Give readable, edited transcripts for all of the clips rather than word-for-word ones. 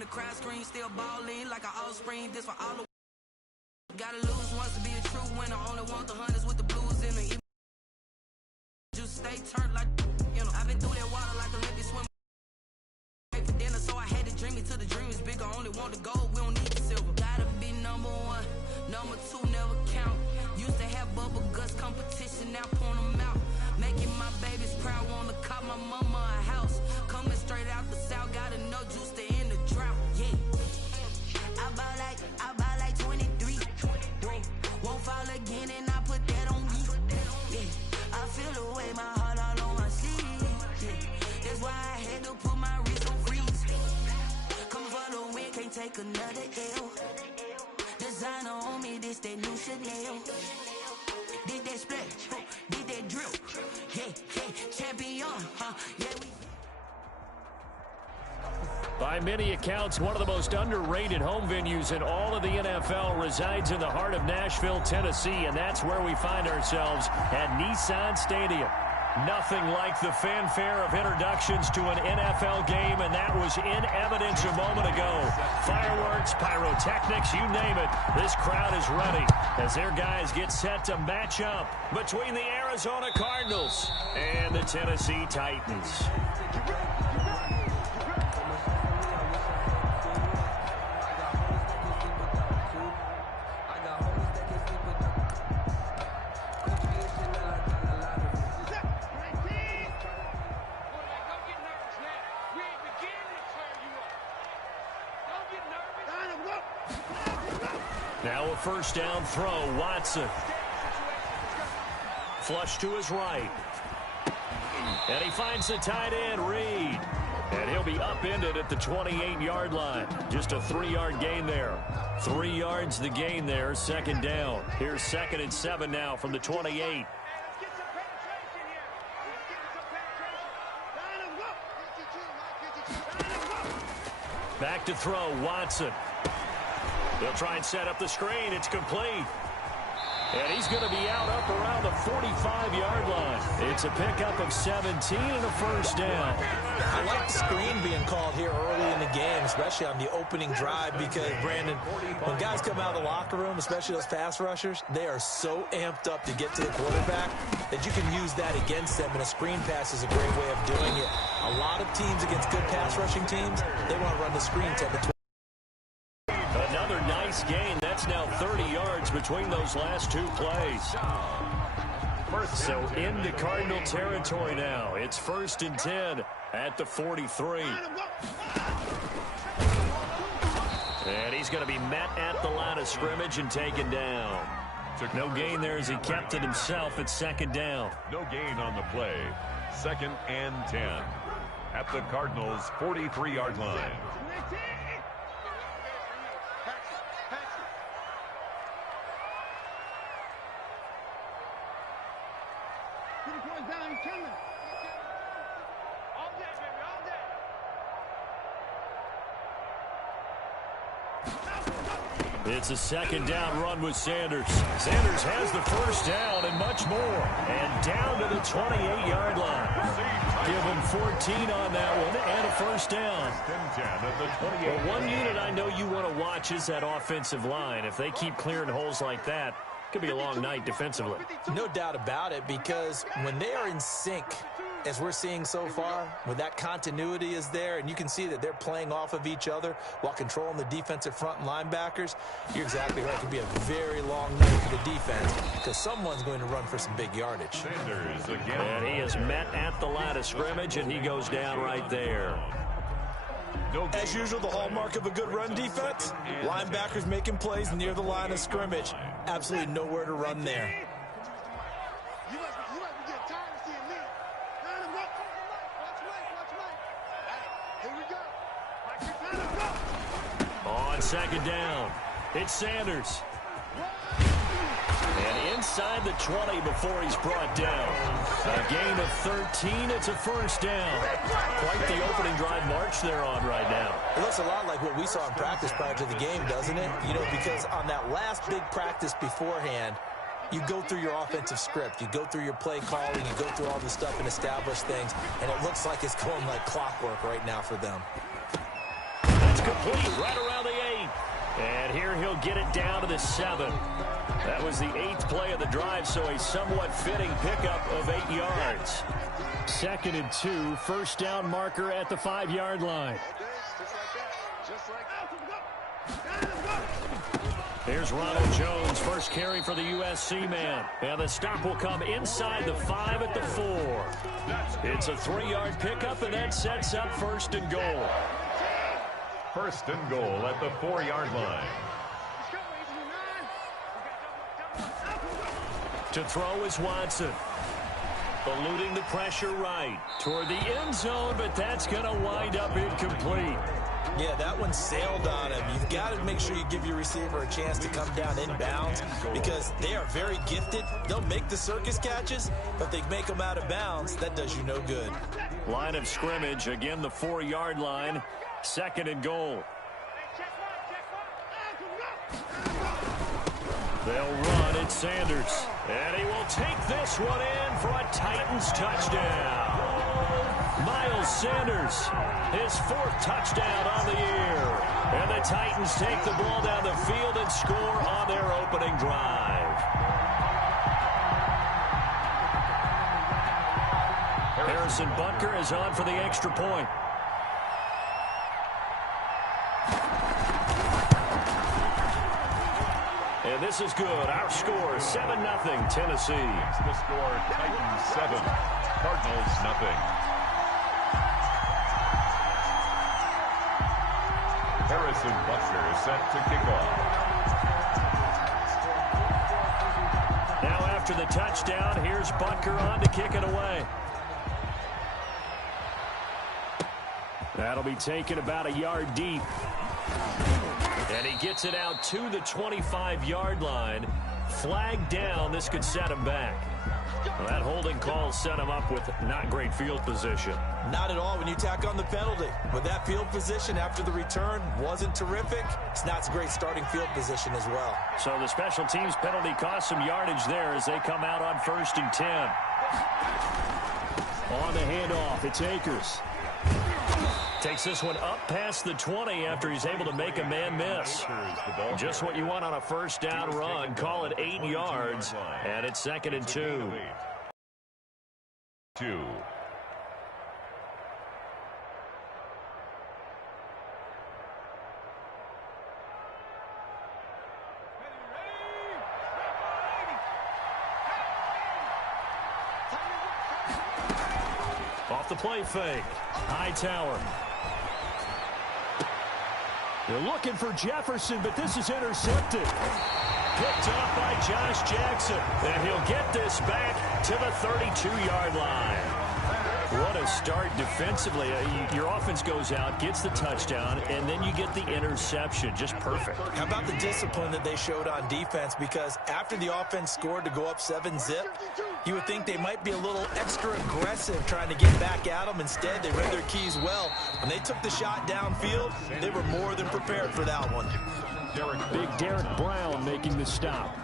the crowd scream, still balling like an offspring. This for all the gotta lose once to be a true winner. Only want the hunters with the blues in the just stay turned like I've been through that water like Olympic swimmer. Pay for dinner, so I had to dream it till the dream is bigger. Only want the gold, we don't need the silver. Gotta be number one, number two never count. Used to have bubble guts competition, now point them out. Making my babies proud, wanna cop my mama a house. Coming straight out the south, gotta know juice to end the drought. Yeah, I bought like 23. Won't fall again, and I put that on me. Yeah, I feel the way, my heart all on my sleeve. Yeah, that's why I had to put my wrist on freeze. Coming for the win, can't take another L. Designer on me, this that new Chanel. Did that splash, did that drill. Yeah, champion, yeah, we. By many accounts, one of the most underrated home venues in all of the NFL resides in the heart of Nashville, Tennessee, and that's where we find ourselves at Nissan Stadium. Nothing like the fanfare of introductions to an NFL game, and that was in evidence a moment ago. Fireworks, pyrotechnics, you name it. This crowd is ready as their guys get set to match up between the Arizona Cardinals and the Tennessee Titans. Now a first down throw, Watson. Flush to his right. And he finds the tight end, Reed. And he'll be upended at the 28-yard line. Just a 3-yard gain there. 3 yards the gain there, second down. Here's 2nd and 7 now from the 28. Back to throw, Watson. They'll try and set up the screen. It's complete. And he's going to be out up around the 45-yard line. It's a pickup of 17 and a first down. I like the screen being called here early in the game, especially on the opening drive, because, Brandon, when guys come out of the locker room, especially those pass rushers, they are so amped up to get to the quarterback that you can use that against them, and a screen pass is a great way of doing it. A lot of teams against good pass rushing teams, they want to run the screen 10 to 20. Another nice gain. That's now 30 yards between those last two plays. So into Cardinal territory now. It's 1st and 10 at the 43. And he's going to be met at the line of scrimmage and taken down. No gain there as he kept it himself at 2nd down. No gain on the play. 2nd and 10 at the Cardinals' 43-yard line. It's a 2nd down run with Sanders. Sanders has the first down and much more. And down to the 28-yard line. Give him 14 on that one and a first down. Well, one unit I know you want to watch is that offensive line. If they keep clearing holes like that, it could be a long night defensively. No doubt about it, because when they are in sync, as we're seeing so far, when that continuity is there and you can see that they're playing off of each other while controlling the defensive front and linebackers, you're exactly right. It could be a very long night for the defense because someone's going to run for some big yardage. Sanders again. And he is met at the line of scrimmage, and he goes down right there. As usual, the hallmark of a good run defense, linebackers making plays near the line of scrimmage. Absolutely nowhere to run there. On 2nd down, it's Sanders. And inside the 20 before he's brought down. A gain of 13, it's a first down. Quite the opening drive march they're on right now. It looks a lot like what we saw in practice prior to the game, doesn't it? You know, because on that last big practice beforehand, you go through your offensive script, you go through your play calling, you go through all this stuff and establish things, and it looks like it's going like clockwork right now for them. It's complete right around the 8. And here he'll get it down to the 7. That was the 8th play of the drive, so a somewhat fitting pickup of 8 yards. 2nd and 2, first down marker at the 5-yard line. Here's Ronald Jones, first carry for the USC man. And the stop will come inside the 5 at the 4. It's a 3-yard pickup, and that sets up 1st and goal. 1st and goal at the 4-yard line. To throw is Watson. Eluding the pressure right toward the end zone, but that's going to wind up incomplete. Yeah, that one sailed on him. You've got to make sure you give your receiver a chance to come down inbounds because they are very gifted. They'll make the circus catches, but if they make them out of bounds, that does you no good. Line of scrimmage, again the 4-yard line, 2nd and goal. They'll run at Sanders, and he will take this one in for a Titans touchdown. Miles Sanders, his 4th touchdown on the year. And the Titans take the ball down the field and score on their opening drive. Harrison Butker is on for the extra point. And this is good. Our score, 7-0 Tennessee. The score, Titans 7, Cardinals 0. Harrison Butker set to kick off. Now after the touchdown, here's Butker on to kick it away. That'll be taken about a yard deep. And he gets it out to the 25-yard line. Flag down. This could set him back. Well, that holding call set him up with not great field position. Not at all when you tack on the penalty. But that field position after the return wasn't terrific. It's not a great starting field position as well. So the special teams penalty cost some yardage there as they come out on 1st and 10. On the handoff, it's Akers. Takes this one up past the 20 after he's able to make a man miss. Just what you want on a first down run. Call it 8 yards, and it's 2nd and 2. Off the play fake. Hightower. They're looking for Jefferson, but this is intercepted. Picked up by Josh Jackson. And he'll get this back to the 32-yard line. What a start defensively. Your offense goes out, gets the touchdown, and then you get the interception. Just perfect. How about the discipline that they showed on defense? Because after the offense scored to go up 7-zip, you would think they might be a little extra aggressive trying to get back at them. Instead, they read their keys well. When they took the shot downfield, they were more than prepared for that one. Big Derek Brown making the stop.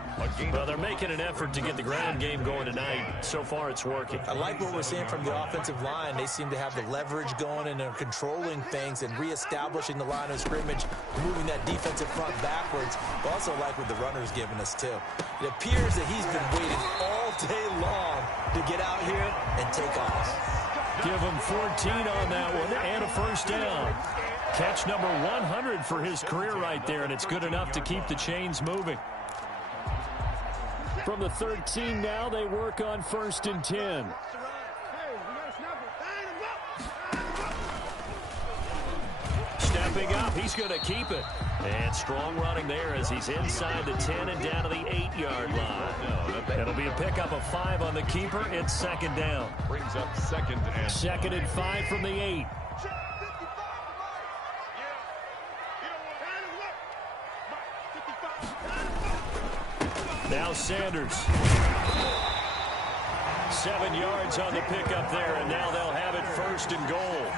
Well, they're making an effort to get the ground game going tonight. So far, it's working. I like what we're seeing from the offensive line. They seem to have the leverage going and they're controlling things and reestablishing the line of scrimmage, moving that defensive front backwards. I also like what the runner's giving us, too. It appears that he's been waiting all day long to get out here and take off. Give him 14 on that one and a first down. Catch number 100 for his career right there, and it's good enough to keep the chains moving. From the 13 now, they work on 1st and 10. Stepping up, he's going to keep it. And strong running there as he's inside the 10 and down to the 8-yard line. It'll be a pickup of 5 on the keeper. It's 2nd down. Brings up 2nd and 2nd and 5 from the 8. Now Sanders. 7 yards on the pickup there, and now they'll have it 1st and goal.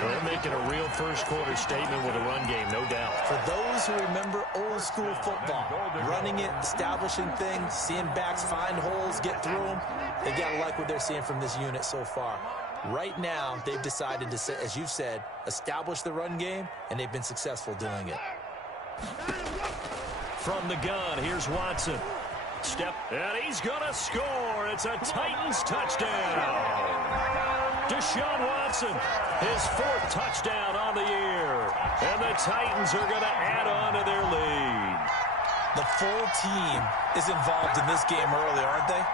They're making a real first-quarter statement with a run game, no doubt. For those who remember old-school football, running it, establishing things, seeing backs find holes, get through them, they got to like what they're seeing from this unit so far. Right now, they've decided to, as you've said, establish the run game, and they've been successful doing it. From the gun, here's Watson. Step, and he's going to score. It's a Titans touchdown. Deshaun Watson, his 4th touchdown on the year. And the Titans are going to add on to their lead. The full team is involved in this game early, aren't they?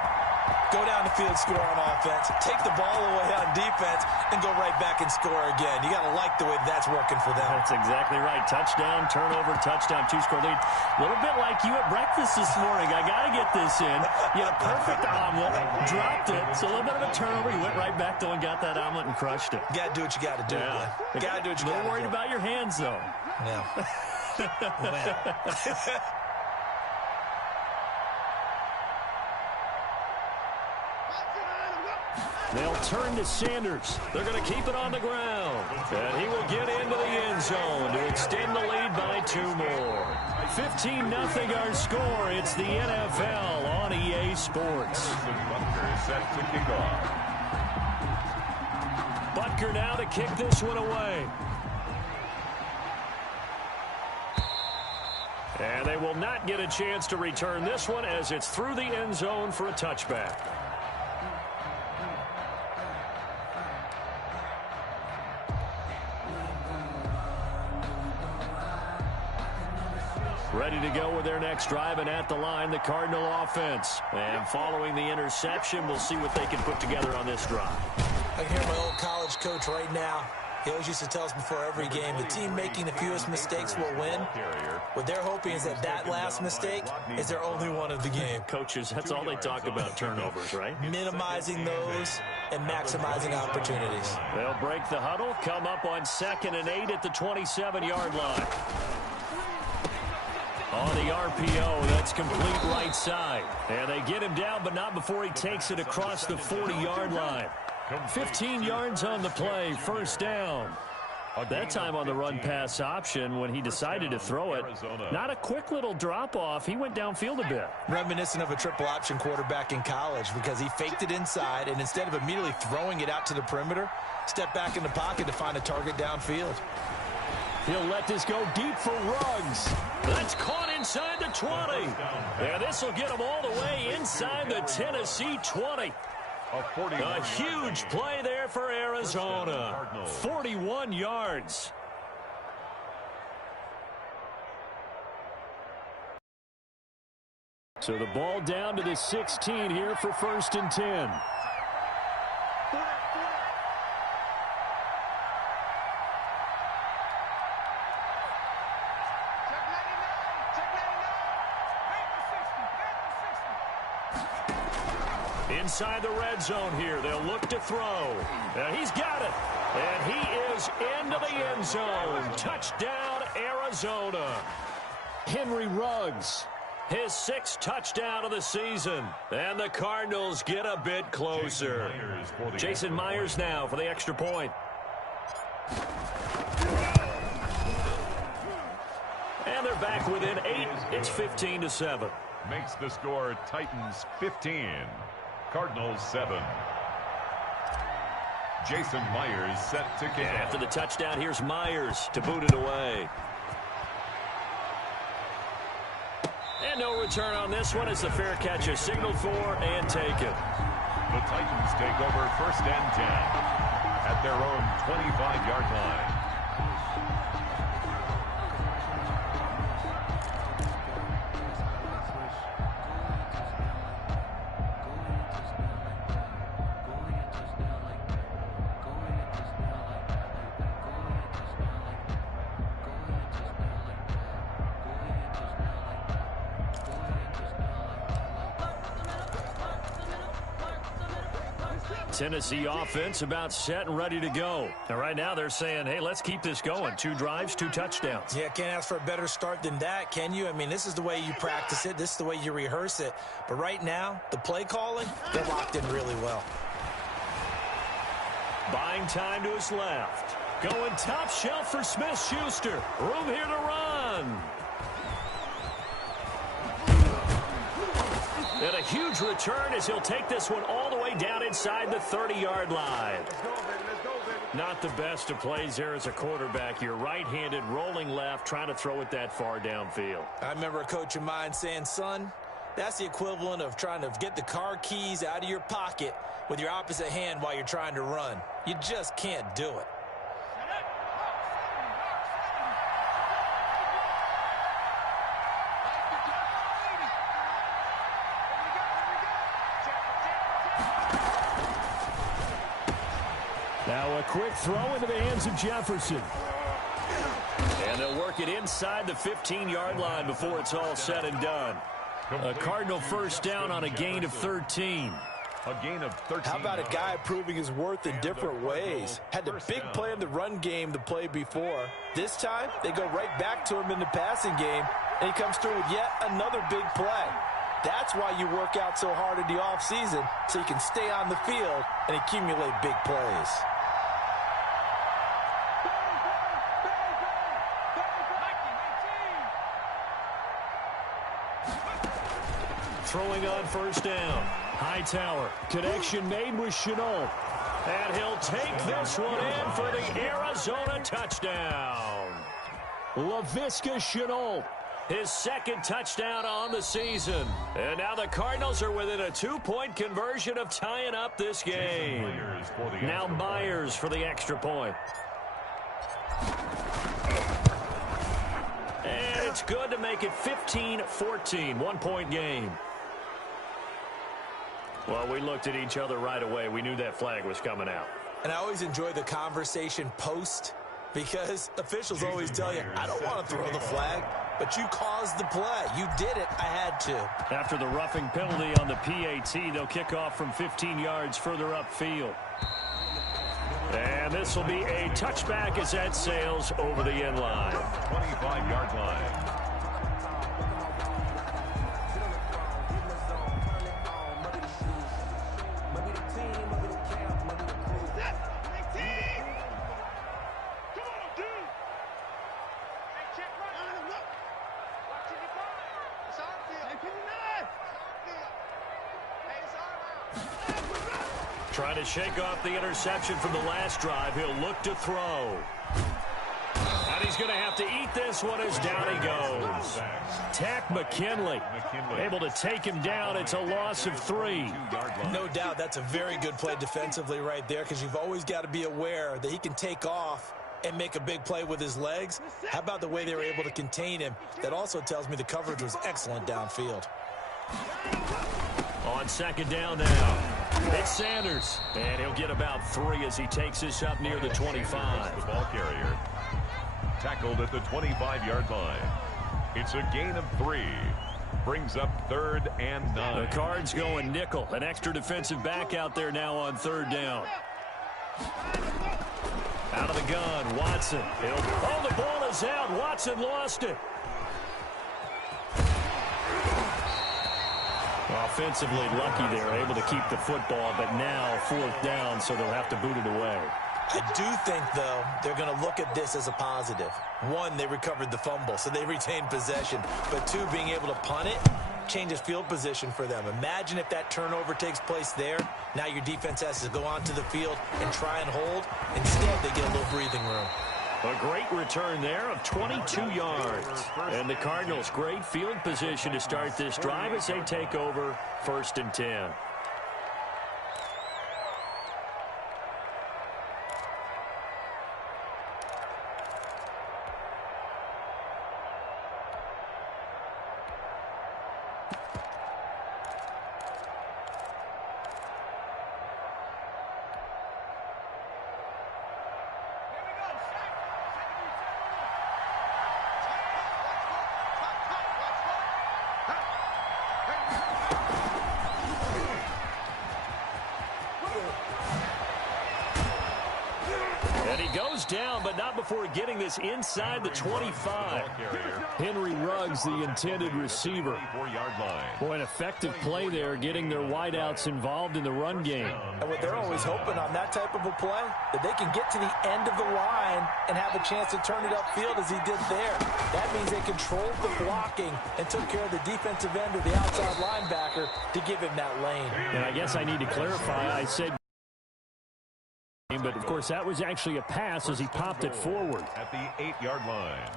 Go down the field, score on offense, take the ball away on defense, and go right back and score again. You got to like the way that's working for them. That's exactly right. Touchdown, turnover, touchdown, 2-score lead. A little bit like you at breakfast this morning. I got to get this in. You had a perfect omelet, dropped it. It's a little bit of a turnover. You went right back, though, and got that omelet and crushed it. You got to do what you got to do, man. You got to do what you got to do. A little worried about your hands, though. Yeah. Well. They'll turn to Sanders. They're going to keep it on the ground. And he will get into the end zone to extend the lead by 2 more. 15-0 our score. It's the NFL on EA Sports. Butker set to kick off. Butker now to kick this one away. And they will not get a chance to return this one as it's through the end zone for a touchback. Ready to go with their next drive, and at the line, the Cardinal offense. And following the interception, we'll see what they can put together on this drive. I can hear my old college coach right now. He always used to tell us before every game, the team making the fewest mistakes will win. What they're hoping is that that last mistake is their only one of the game. Coaches, that's all they talk about, turnovers, right? Minimizing those and maximizing opportunities. They'll break the huddle, come up on 2nd and 8 at the 27-yard line. On the RPO, that's complete right side. And they get him down, but not before he takes it across the 40-yard line. 15 yards on the play, 1st down. That time on the run-pass option when he decided to throw it. Not a quick little drop-off. He went downfield a bit. Reminiscent of a triple-option quarterback in college because he faked it inside, and instead of immediately throwing it out to the perimeter, stepped back in the pocket to find a target downfield. He'll let this go deep for Ruggs. That's caught inside the 20. And this will get him all the way inside the Tennessee 20. A huge play there for Arizona. 41 yards. So the ball down to the 16 here for 1st and 10. Inside the red zone here. They'll look to throw. And he's got it. And he is into the end zone. Touchdown, Arizona. Henry Ruggs, his 6th touchdown of the season. And the Cardinals get a bit closer. Jason Myers now for the extra point. And they're back within 8. It's 15-7. Makes the score Titans 15. Cardinals 7. Jason Myers set to kick. After the touchdown, here's Myers to boot it away. And no return on this one as the fair catch is signaled for and taken. The Titans take over 1st and 10 at their own 25-yard line. Tennessee offense about set and ready to go. And right now they're saying, hey, let's keep this going. 2 drives, 2 touchdowns. Yeah, can't ask for a better start than that, can you? I mean, this is the way you practice it. This is the way you rehearse it. But right now, the play calling, they're locked in really well. Buying time to his left. Going top shelf for Smith-Schuster. Room here to run. And a huge return as he'll take this one all the way down inside the 30-yard line. Not the best of plays there as a quarterback. You're right-handed, rolling left, trying to throw it that far downfield. I remember a coach of mine saying, son, that's the equivalent of trying to get the car keys out of your pocket with your opposite hand while you're trying to run. You just can't do it. Now a quick throw into the hands of Jefferson. And they'll work it inside the 15-yard line before it's all said and done. A Cardinal first down on a gain of 13. A gain of 13. How about a guy proving his worth in different ways? Had the big play in the run game the play before. This time, they go right back to him in the passing game, and he comes through with yet another big play. That's why you work out so hard in the offseason, so you can stay on the field and accumulate big plays. Throwing on first down. Hightower. Connection made with Shenault. And he'll take this one in for the Arizona touchdown. Laviska Shenault. His second touchdown on the season. And now the Cardinals are within a 2-point conversion of tying up this game. Now Myers for the extra point. And it's good to make it 15-14, 1-point game. Well, we looked at each other right away. We knew that flag was coming out. And I always enjoy the conversation post because officials always tell you, I don't want to throw the flag, but you caused the play. You did it. I had to. After the roughing penalty on the PAT, they'll kick off from 15 yards further upfield. And this will be a touchback as that sails over the end line. 25-yard line. Trying to shake off the interception from the last drive. He'll look to throw. And he's going to have to eat this one as down he goes. Tack McKinley able to take him down. It's a loss of 3. No doubt that's a very good play defensively right there because you've always got to be aware that he can take off and make a big play with his legs. How about the way they were able to contain him? That also tells me the coverage was excellent downfield. On second down now, it's Sanders. And he'll get about 3 as he takes this up near the 25. The ball carrier tackled at the 25-yard line. It's a gain of 3. Brings up 3rd and 9. The Cards going nickel. An extra defensive back out there now on 3rd down. Out of the gun, Watson. Oh, the ball is out. Watson lost it. Offensively lucky they're able to keep the football, but now 4th down, so they'll have to boot it away. I do think, though, they're going to look at this as a positive. 1, they recovered the fumble, so they retained possession. But 2, being able to punt it changes field position for them. Imagine if that turnover takes place there. Now your defense has to go onto the field and try and hold. Instead, they get a little breathing room. A great return there of 22 yards. And the Cardinals, great field position to start this drive as they take over 1st and 10. down, but not before getting this inside the 25. Henry Ruggs, the intended receiver. Boy, an effective play there, getting their wideouts involved in the run game. And what they're always hoping on that type of a play, that they can get to the end of the line and have a chance to turn it upfield as he did there. That means they controlled the blocking and took care of the defensive end or the outside linebacker to give him that lane. And I guess I need to clarify, I said, but of course that was actually a pass as he popped it forward. At the 8-yard line.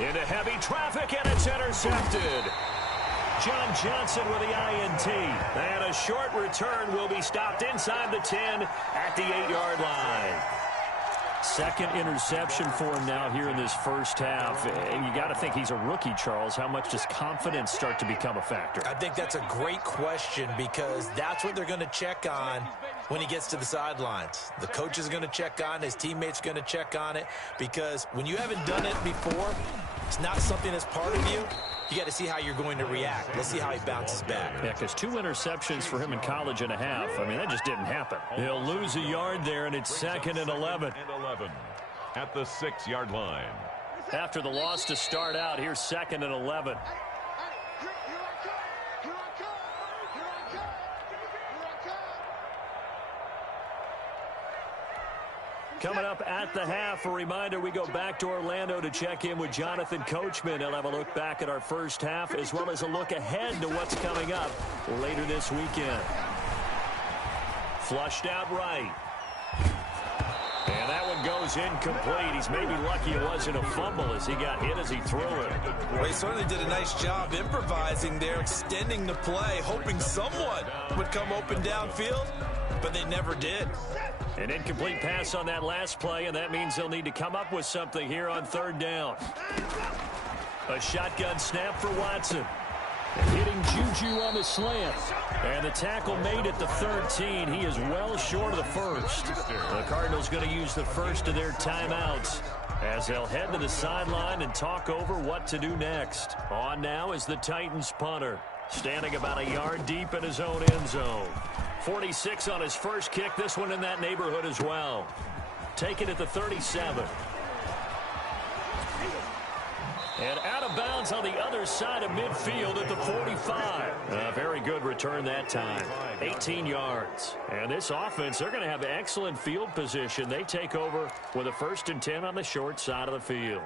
Into heavy traffic, and it's intercepted. John Johnson with the INT. And a short return will be stopped inside the 10 at the 8-yard line. Second interception for him now here in this first half. And you got to think he's a rookie, Charles. How much does confidence start to become a factor? I think that's a great question because that's what they're going to check on when he gets to the sidelines. The coach is going to check on, his teammates are going to check on it, because when you haven't done it before, it's not something that's part of you. You got to see how you're going to react. Let's see how he bounces back. Yeah, because 2 interceptions for him in college and a half. I mean, that just didn't happen. He'll lose a yard there, and it's 2nd and 11. At the 6-yard line. After the loss to start out, here's 2nd and 11. Coming up at the half, a reminder, we go back to Orlando to check in with Jonathan Coachman. He'll have a look back at our first half as well as a look ahead to what's coming up later this weekend. Flushed out right. And that one goes incomplete. He's maybe lucky it wasn't a fumble as he got hit as he threw it. Well, he certainly did a nice job improvising there, extending the play, hoping someone would come open downfield, but they never did. An incomplete pass on that last play, and that means they'll need to come up with something here on 3rd down. A shotgun snap for Watson. Hitting Juju on the slant. And the tackle made at the 13. He is well short of the first. The Cardinals going to use the first of their timeouts as they'll head to the sideline and talk over what to do next. On now is the Titans punter, standing about a yard deep in his own end zone. 46 on his first kick, this one in that neighborhood as well. Taken at the 37. And out of bounds on the other side of midfield at the 45. A very good return that time. 18 yards. And this offense, they're going to have excellent field position. They take over with a 1st and 10 on the short side of the field.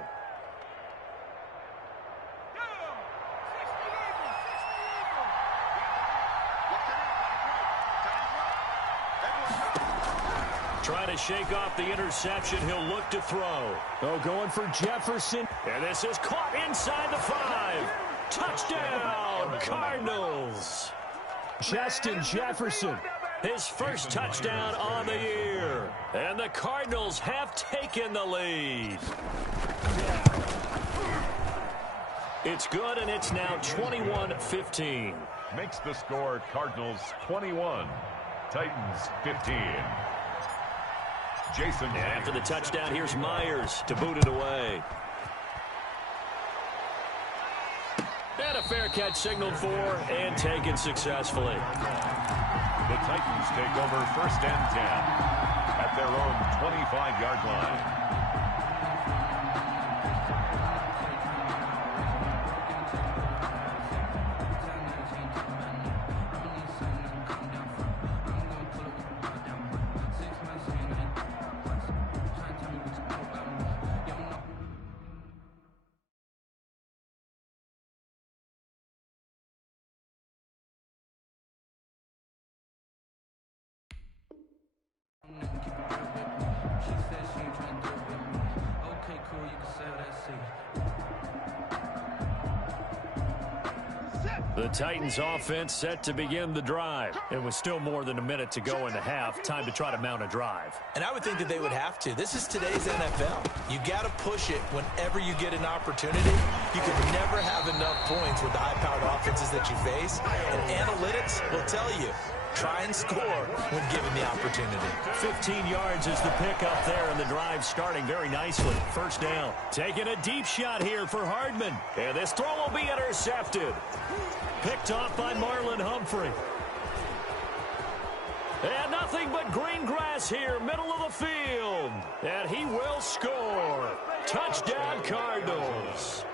Trying to shake off the interception. He'll look to throw. Oh, going for Jefferson. And this is caught inside the 5. Touchdown, Cardinals. Justin Jefferson, his first touchdown on the year. And the Cardinals have taken the lead. It's good, and it's now 21-15. Makes the score Cardinals 21, Titans 15. Jason. And after the touchdown, here's Myers to boot it away. And a fair catch signaled for and taken successfully. The Titans take over 1st and 10 at their own 25-yard line. Set. The Titans offense set to begin the drive. It was still more than a minute to go in the half. Time to try to mount a drive. And I would think that they would have to. This is today's NFL. You got to push it whenever you get an opportunity. You can never have enough points with the high-powered offenses that you face. And analytics will tell you, try and score when given the opportunity. 15 yards is the pickup there, and the drive starting very nicely. First down. Taking a deep shot here for Hardman. And this throw will be intercepted. Picked off by Marlon Humphrey. And nothing but green grass here, middle of the field. And he will score. Touchdown, Cardinals.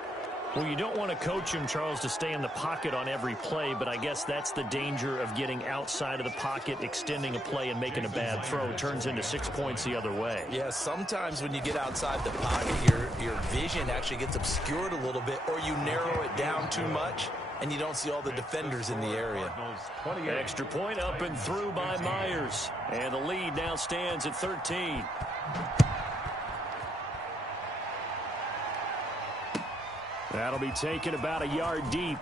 Well, you don't want to coach him, Charles, to stay in the pocket on every play, but I guess that's the danger of getting outside of the pocket, extending a play, and making a bad throw. It turns into 6 points the other way. Yeah, sometimes when you get outside the pocket, your vision actually gets obscured a little bit, or you narrow it down too much, and you don't see all the defenders in the area. Extra point up and through by Myers. And the lead now stands at 13. That'll be taken about a yard deep.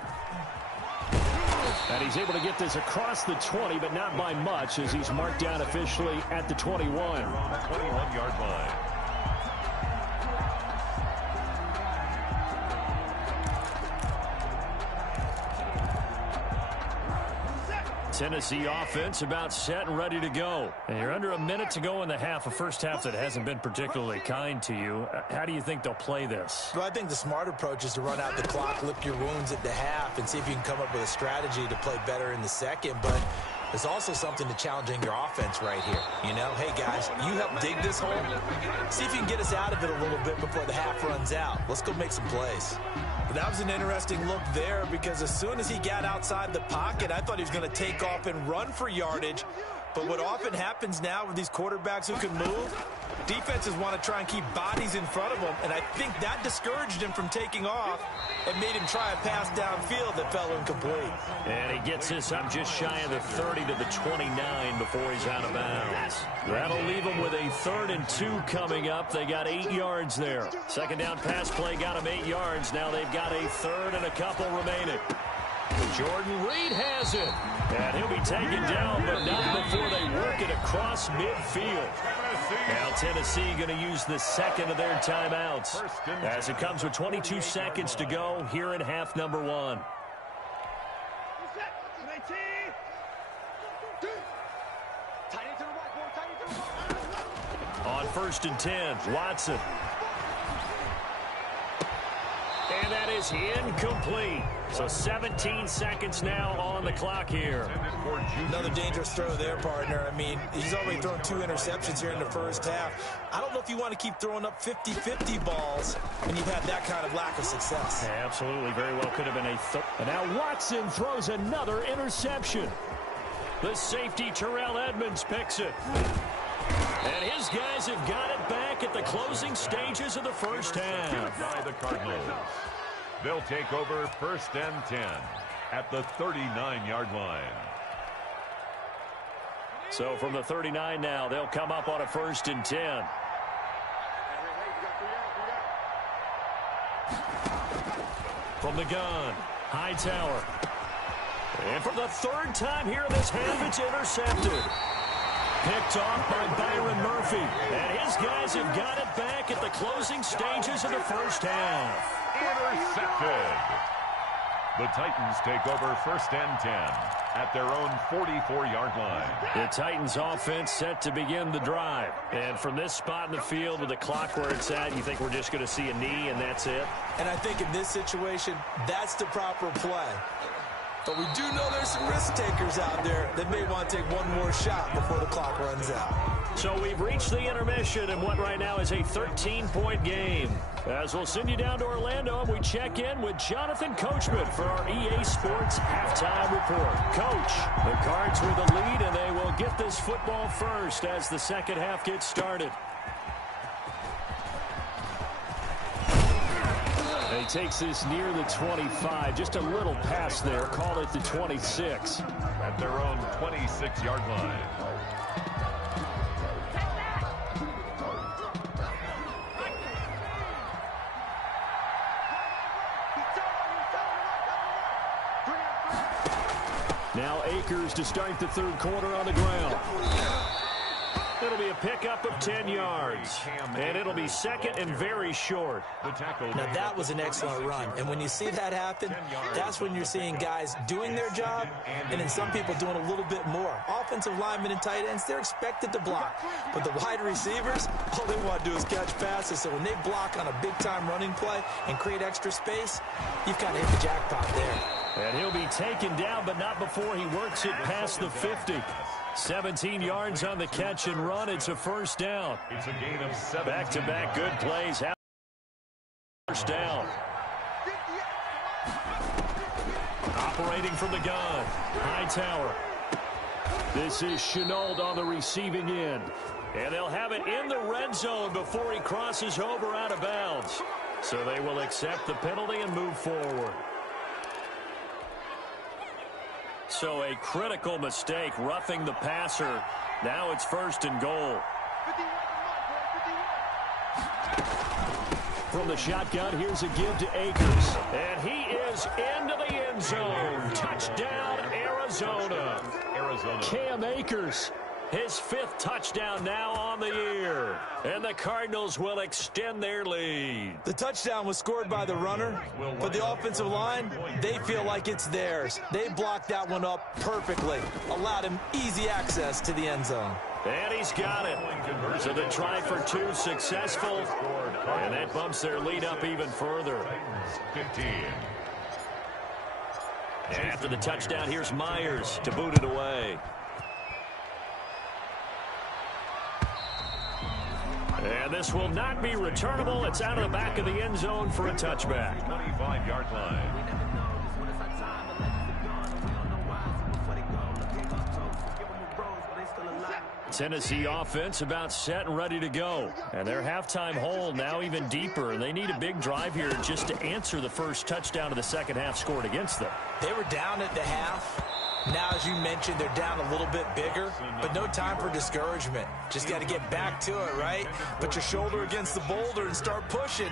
And he's able to get this across the 20, but not by much, as he's marked down officially at the 21. 21-yard line. Tennessee offense about set and ready to go. And you're under a minute to go in the half, a first half that hasn't been particularly kind to you. How do you think they'll play this? Well, I think the smart approach is to run out the clock, lick your wounds at the half, and see if you can come up with a strategy to play better in the second. But there's also something to challenging your offense right here. You know, hey, guys, you help dig this hole. See if you can get us out of it a little bit before the half runs out. Let's go make some plays. But that was an interesting look there, because as soon as he got outside the pocket, I thought he was going to take off and run for yardage. But what often happens now with these quarterbacks who can move, defenses want to try and keep bodies in front of them, and I think that discouraged him from taking off and made him try a pass downfield that fell incomplete. And he gets this up just shy of the 30 to the 29 before he's out of bounds. That'll leave him with a 3rd and 2 coming up. They got 8 yards there. Second down pass play got him 8 yards. Now they've got a 3rd and a couple remaining. Jordan Reed has it. And he'll be taken down, but not before they work it across midfield. Now Tennessee going to use the second of their timeouts, as it comes with 22 seconds to go here in half number 1. On 1st and 10, Watson. And that is incomplete. So 17 seconds now on the clock here. Another dangerous throw there, partner. I mean, he's already thrown 2 interceptions here in the first half. I don't know if you want to keep throwing up 50-50 balls when you've had that kind of lack of success. Yeah, absolutely. Very well could have been a third. And now Watson throws another interception. The safety, Terrell Edmonds, picks it. And his guys have got it back at the closing stages of the first half. By the Cardinals. They'll take over 1st and 10 at the 39-yard line. So from the 39 now, they'll come up on a 1st and 10. From the gun, Hightower. And for the 3rd time here in this half, it's intercepted. Picked off by Byron Murphy. And his guys have got it back at the closing stages of the first half. Intercepted. The Titans take over 1st and 10 at their own 44-yard line. The Titans offense set to begin the drive. And from this spot in the field with the clock where it's at, you think we're just going to see a knee and that's it? And I think in this situation, that's the proper play. But we do know there's some risk takers out there that may want to take one more shot before the clock runs out. So we've reached the intermission in what right now is a 13-point game. As we'll send you down to Orlando, and we check in with Jonathan Coachman for our EA Sports Halftime Report. Coach, the Cards with the lead, and they will get this football first as the second half gets started. He takes this near the 25, just a little pass there, call it the 26. At their own 26-yard line. Now Akers to start the third quarter on the ground. It'll be a pickup of 10 yards, and it'll be second and very short. Now, that was an excellent run, and when you see that happen, that's when you're seeing guys doing their job and then some people doing a little bit more. Offensive linemen and tight ends, they're expected to block, but the wide receivers, all they want to do is catch passes, so when they block on a big-time running play and create extra space, you've kind of hit the jackpot there. And he'll be taken down, but not before he works it past the 50. 17 yards on the catch and run. It's a first down. It's a gain of 7. Back-to-back good plays. First down. Operating from the gun. Hightower. This is Chenault on the receiving end. And they'll have it in the red zone before he crosses over out of bounds. So they will accept the penalty and move forward. So a critical mistake, roughing the passer. Now it's first and goal. From the shotgun, here's a give to Akers. And he is into the end zone. Touchdown, Arizona. Cam Akers, his 5th touchdown now on the year. And the Cardinals will extend their lead. The touchdown was scored by the runner, but the offensive line, they feel like it's theirs. They blocked that one up perfectly, allowed him easy access to the end zone. And he's got it. So the try for 2 successful, and that bumps their lead up even further. 15. And after the touchdown, here's Myers to boot it away. And this will not be returnable. It's out of the back of the end zone for a touchback. 25-yard line. Tennessee offense about set and ready to go. And their halftime hole now even deeper. And they need a big drive here just to answer the first touchdown of the second half scored against them. They were down at the half. Now, as you mentioned, they're down a little bit bigger, but no time for discouragement. Just got to get back to it, right? Put your shoulder against the boulder and start pushing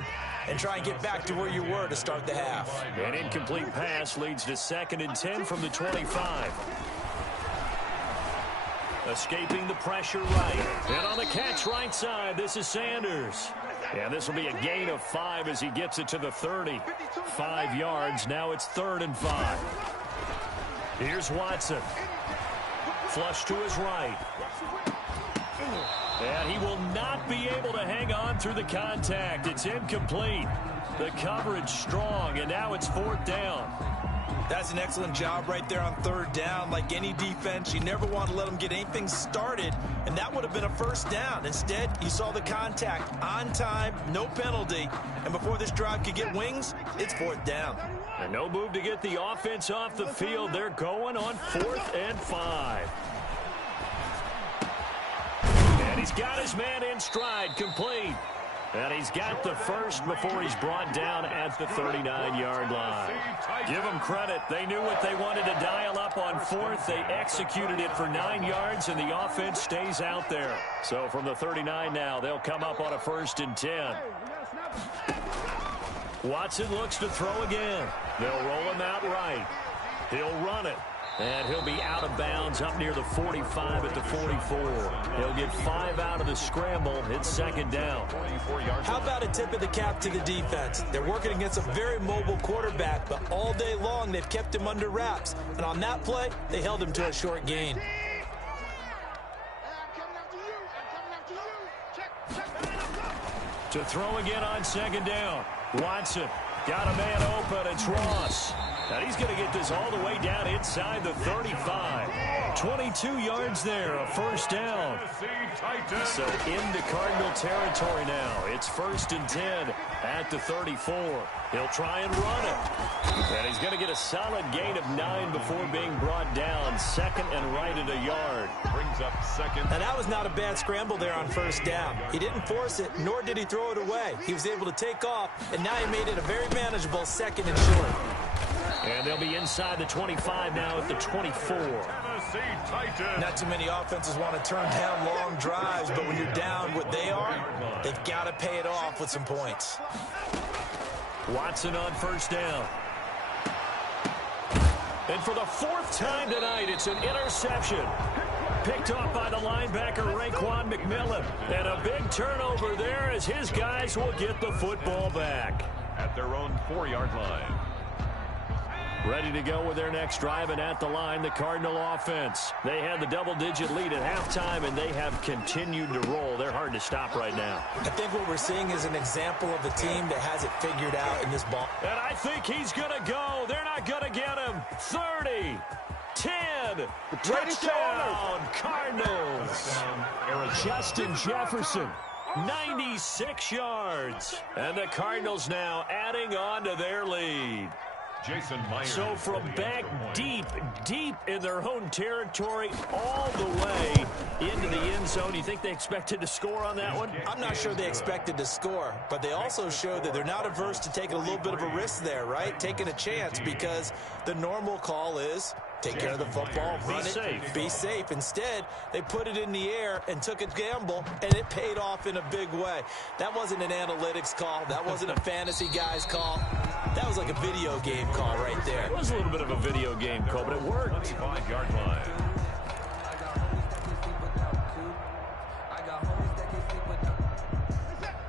and try and get back to where you were to start the half. An incomplete pass leads to 2nd and 10 from the 25. Escaping the pressure right. And on the catch right side, this is Sanders. And this will be a gain of 5 as he gets it to the 30. 5 yards. Now it's 3rd and 5. Here's Watson. Flush to his right. And he will not be able to hang on through the contact. It's incomplete. The coverage strong, and now it's 4th down. That's an excellent job right there on 3rd down. Like any defense, you never want to let them get anything started, and that would have been a first down. Instead, you saw the contact on time, no penalty, and before this drive could get wings, it's 4th down. And no move to get the offense off the field. They're going on 4th and 5. And he's got his man in stride, complete. And he's got the first before he's brought down at the 39-yard line. Give them credit. They knew what they wanted to dial up on 4th. They executed it for 9 yards, and the offense stays out there. So from the 39 now, they'll come up on a 1st and 10. Watson looks to throw again. They'll roll him out right. He'll run it. And he'll be out of bounds up near the 45 at the 44. He'll get 5 out of the scramble. It's 2nd down. How about a tip of the cap to the defense? They're working against a very mobile quarterback, but all day long they've kept him under wraps. And on that play, they held him to a short gain. To throw again on 2nd down. Watson got a man open. It's Ross. And he's going to get this all the way down inside the 35. 22 yards there, a 1st down. So into Cardinal territory now. It's 1st and 10 at the 34. He'll try and run it. And he's going to get a solid gain of 9 before being brought down. 2nd and right at a yard. Brings up 2nd. And that was not a bad scramble there on 1st down. He didn't force it, nor did he throw it away. He was able to take off, and now he made it a very manageable 2nd and short. And they'll be inside the 25 now at the 24. Not too many offenses want to turn down long drives, but when you're down what they are, they've got to pay it off with some points. Watson on 1st down. And for the fourth time tonight, it's an interception. Picked off by the linebacker, Raekwon McMillan. And a big turnover there as his guys will get the football back. At their own 4-yard line. Ready to go with their next drive, and at the line, the Cardinal offense. They had the double-digit lead at halftime, and they have continued to roll. They're hard to stop right now. I think what we're seeing is an example of a team that has it figured out in this ball. And I think he's going to go. They're not going to get him. 30, 10, touchdown, Cardinals. Justin Jefferson, 96 yards. And the Cardinals now adding on to their lead. Jason Myers. So from back deep in their own territory, all the way into the end zone, you think they expected to score on that one? I'm not sure they expected to score, but they also showed that they're not averse to taking a little bit of a risk there, right? Taking a chance, because the normal call is take care of the football, run it, be safe. Instead, they put it in the air and took a gamble, and it paid off in a big way. That wasn't an analytics call. That wasn't a fantasy guy's call. That was like a video game call right there. It was a little bit of a video game call, but it worked. 5-yard line.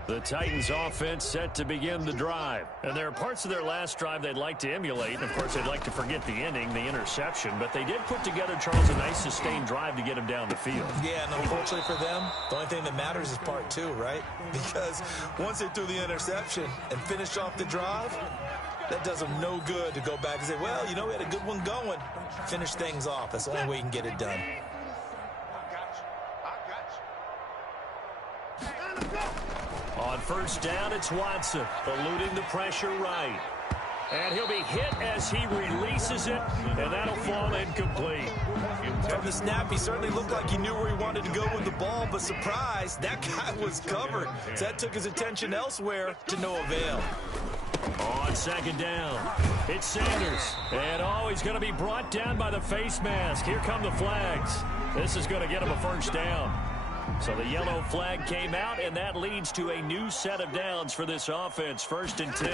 The Titans offense set to begin the drive. And there are parts of their last drive they'd like to emulate. And, of course, they'd like to forget the ending, the interception. But they did put together, Charles, a nice sustained drive to get him down the field. Yeah, and unfortunately for them, the only thing that matters is part 2, right? Because once they threw the interception and finished off the drive, that does them no good to go back and say, well, you know, we had a good one going. Finish things off. That's the only way you can get it done. On first down, it's Watson, eluding the pressure right. And he'll be hit as he releases it, and that'll fall incomplete. From the snap, he certainly looked like he knew where he wanted to go with the ball, but surprise, that guy was covered. So that took his attention elsewhere to no avail. On second down, it's Sanders. And, he's going to be brought down by the face mask. Here come the flags. This is going to get him a first down. So the yellow flag came out, and that leads to a new set of downs for this offense. 1st and 10.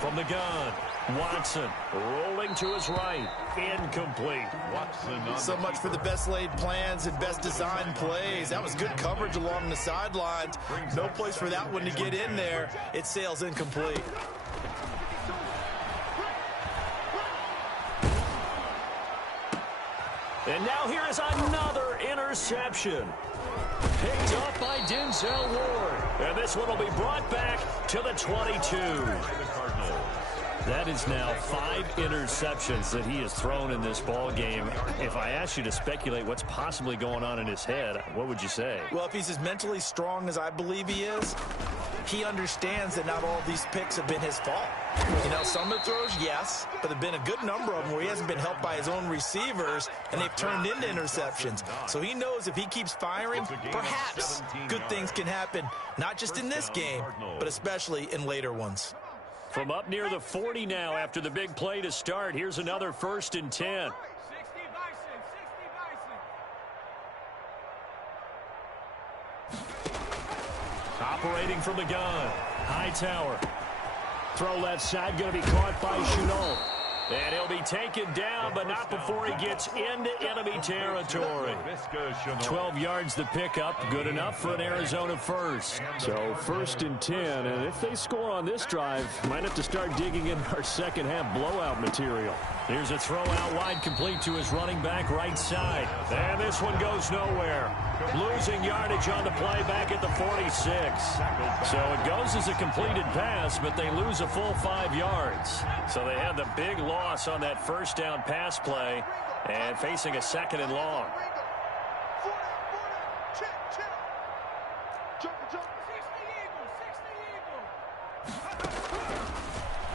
From the gun, Watson rolling to his right. Incomplete. Watson. So much for the best laid plans and best designed plays. That was good coverage along the sidelines. No place for that one to get in there. It sails incomplete. And now here is another interception. Picked up by Denzel Ward. And this one will be brought back to the 22. That is now 5 interceptions that he has thrown in this ball game. If I asked you to speculate what's possibly going on in his head, what would you say? Well, if he's as mentally strong as I believe he is, he understands that not all of these picks have been his fault. You know, some of the throws, yes, but there have been a good number of them where he hasn't been helped by his own receivers, and they've turned into interceptions. So he knows if he keeps firing, perhaps good things can happen, not just in this game, but especially in later ones. From up near the 40 now after the big play to start, here's another 1st and 10. Operating from the gun, Hightower. Throw left side, going to be caught by Chenault. And he'll be taken down, but not before he gets into enemy territory. 12 yards the pickup, good enough for an Arizona first. So 1st and 10, and if they score on this drive, might have to start digging in our second half blowout material. Here's a throw out wide, complete to his running back right side. And this one goes nowhere. Losing yardage on the play back at the 46. So it goes as a completed pass, but they lose a full 5 yards. So they had the big loss on that first down pass play and facing a 2nd and long.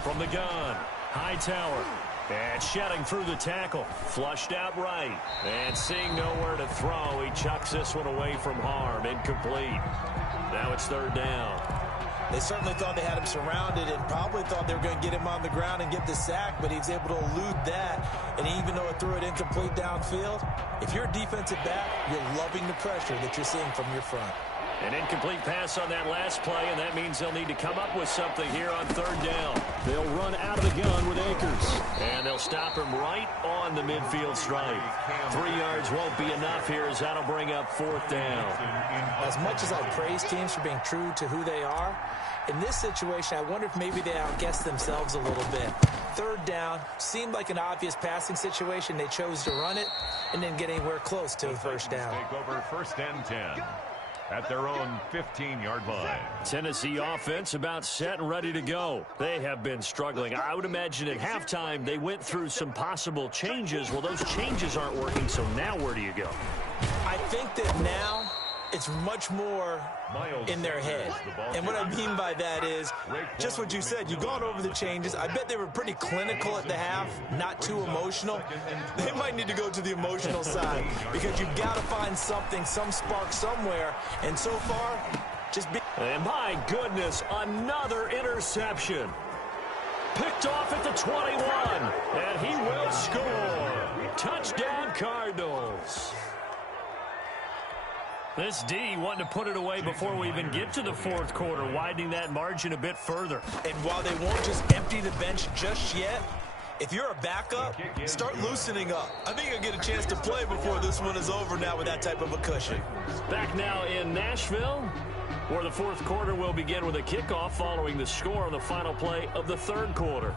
From the gun, Hightower. And shedding through the tackle. Flushed out right. And seeing nowhere to throw, he chucks this one away from harm. Incomplete. Now it's 3rd down. They certainly thought they had him surrounded and probably thought they were going to get him on the ground and get the sack, but he was able to elude that. And even though it threw it incomplete downfield, if you're a defensive back, you're loving the pressure that you're seeing from your front. An incomplete pass on that last play, and that means they'll need to come up with something here on 3rd down. They'll run out of the gun with Akers. And they'll stop him right on the midfield stripe. 3 yards won't be enough here as that'll bring up 4th down. As much as I praise teams for being true to who they are, in this situation, I wonder if maybe they outguessed themselves a little bit. 3rd down seemed like an obvious passing situation. They chose to run it and didn't get anywhere close to the 1st down. Take over 1st and 10 at their own 15-yard line. Tennessee offense about set and ready to go. They have been struggling. I would imagine at halftime they went through some possible changes. Well, those changes aren't working, so now where do you go? I think that now it's much more in their head. And what I mean by that is just what you said. You've gone over the changes. I bet they were pretty clinical at the half, not too emotional. They might need to go to the emotional side because you've got to find something, some spark somewhere. And so far, just be... And my goodness, another interception. Picked off at the 21, and he will score. Touchdown, Cardinals. This D wanting to put it away before we even get to the 4th quarter, widening that margin a bit further. And while they won't just empty the bench just yet, if you're a backup, start loosening up. I think you'll get a chance to play before this one is over now with that type of a cushion. Back now in Nashville, where the 4th quarter will begin with a kickoff following the score on the final play of the 3rd quarter.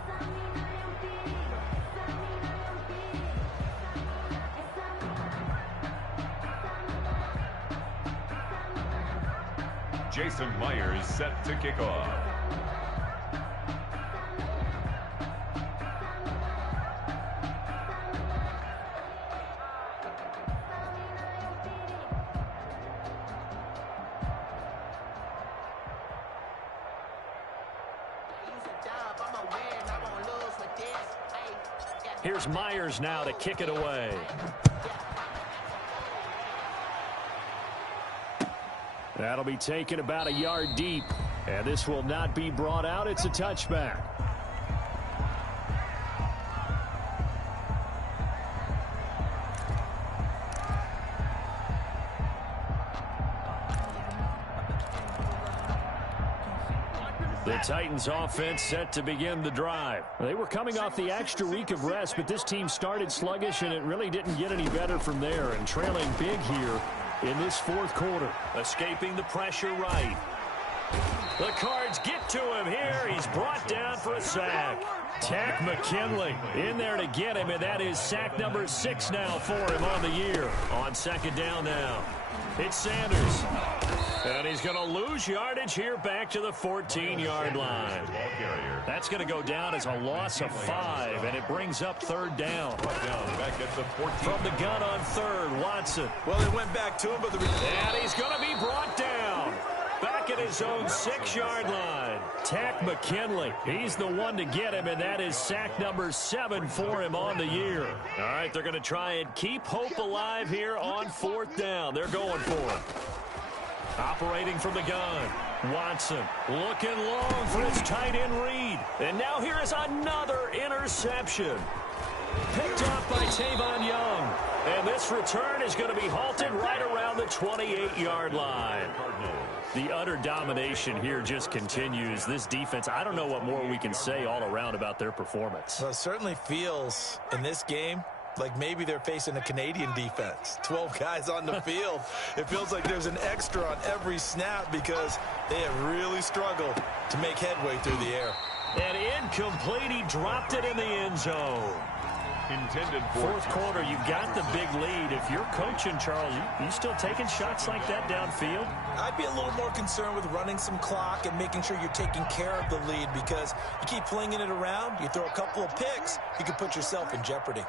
Jason Myers set to kick off. Here's Myers now to kick it away. That'll be taken about a yard deep. And this will not be brought out. It's a touchback. The Titans offense set to begin the drive. They were coming off the extra week of rest, but this team started sluggish, and it really didn't get any better from there. And trailing big here in this 4th quarter. Escaping the pressure right. The Cards get to him here. He's brought down for a sack. Tack McKinley in there to get him, and that is sack number 6 now for him on the year. On 2nd down now. It's Sanders. And he's going to lose yardage here back to the 14-yard line. That's going to go down as a loss of 5, and it brings up 3rd down. From the gun on 3rd, Watson. Well, they went back to him, but and he's going to be brought down. Back at his own 6-yard line. Tack McKinley. He's the one to get him, and that is sack number 7 for him on the year. All right, they're going to try and keep hope alive here on 4th down. They're going for it. Operating from the gun. Watson looking long for his tight end Reed. And now here is another interception. Picked off by Tavon Young. And this return is going to be halted right around the 28-yard line. The utter domination here just continues. This defense, I don't know what more we can say all around about their performance. Well, it certainly feels in this game like maybe they're facing a Canadian defense. 12 guys on the field. It feels like there's an extra on every snap because they have really struggled to make headway through the air. And incomplete. He dropped it in the end zone. Intended for 4th quarter, you've got the big lead. If you're coaching, Charles, you still taking shots like that downfield? I'd be a little more concerned with running some clock and making sure you're taking care of the lead because you keep flinging it around, you throw a couple of picks, you can put yourself in jeopardy.